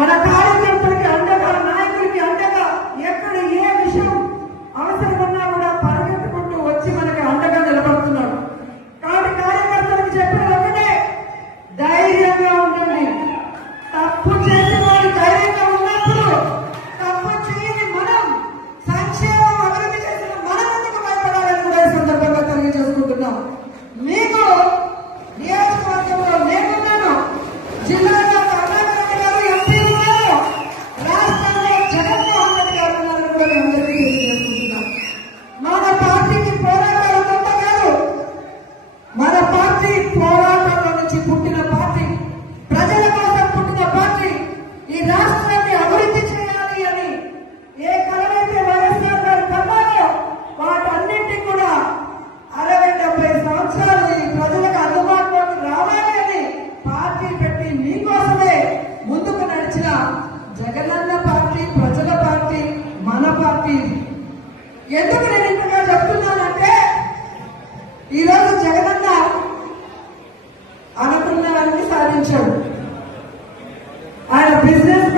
మన కార్యకర్తలకి అండగా, నాయకులకి అండగా, ఎక్కడ ఏ విషయం అవసరమన్నా కూడా పరిగెత్తుకుంటూ వచ్చి మనకి అండగా నిలబడుతున్నాడు. కాబట్టి కార్యకర్తలకు చెప్పిన ఒకటే, ధైర్యంగా ఉండండి. తప్పు చేసిన వాళ్ళు ధైర్యంగా ఉన్నప్పుడు తప్పు చేయని మనం, సంక్షేమం అభివృద్ధి చేసిన మనం ఎందుకు భయపడాలని కూడా ఈ సందర్భంగా తెలియజేసుకుంటున్నాం. మీకు నియోజకవర్గంలో నేనున్నాను, జిల్లాలో కర్ణాటక గారు ఎంపీ ఉన్నారు, రాష్ట్రంలో జగన్మోహన్ రెడ్డి గారు ఉన్నారని కూడా అందరికీ తెలియజేసుకుంటున్నాం. మన పార్టీకి పోరాటాలు కొత్త కాదు. మన పార్టీ పోరాటంలో నుంచి పుట్టిన పార్టీ, ప్రజల కోసం పుట్టిన పార్టీ. ఈ రాష్ట్రాన్ని అభివృద్ధి చేయాలి అని ఏ కలవైతే వైఎస్ఆర్ గారు కన్నారో వాటన్నింటినీ కూడా 60-70 సంవత్సరాలు ఈ ప్రజలకు అందుబాటులోకి రావాలి అని పార్టీ పెట్టి మీకోసమే ముందుకు నడిచిన జగనన్న పార్టీ, ప్రజల పార్టీ, మన పార్టీ. ఎందుకు నేను ఇంతగా చెప్తున్నానంటే, ఈరోజు జగనన్న అనుకున్నవన్నీ సాధించాడు. ఆయన బిజినెస్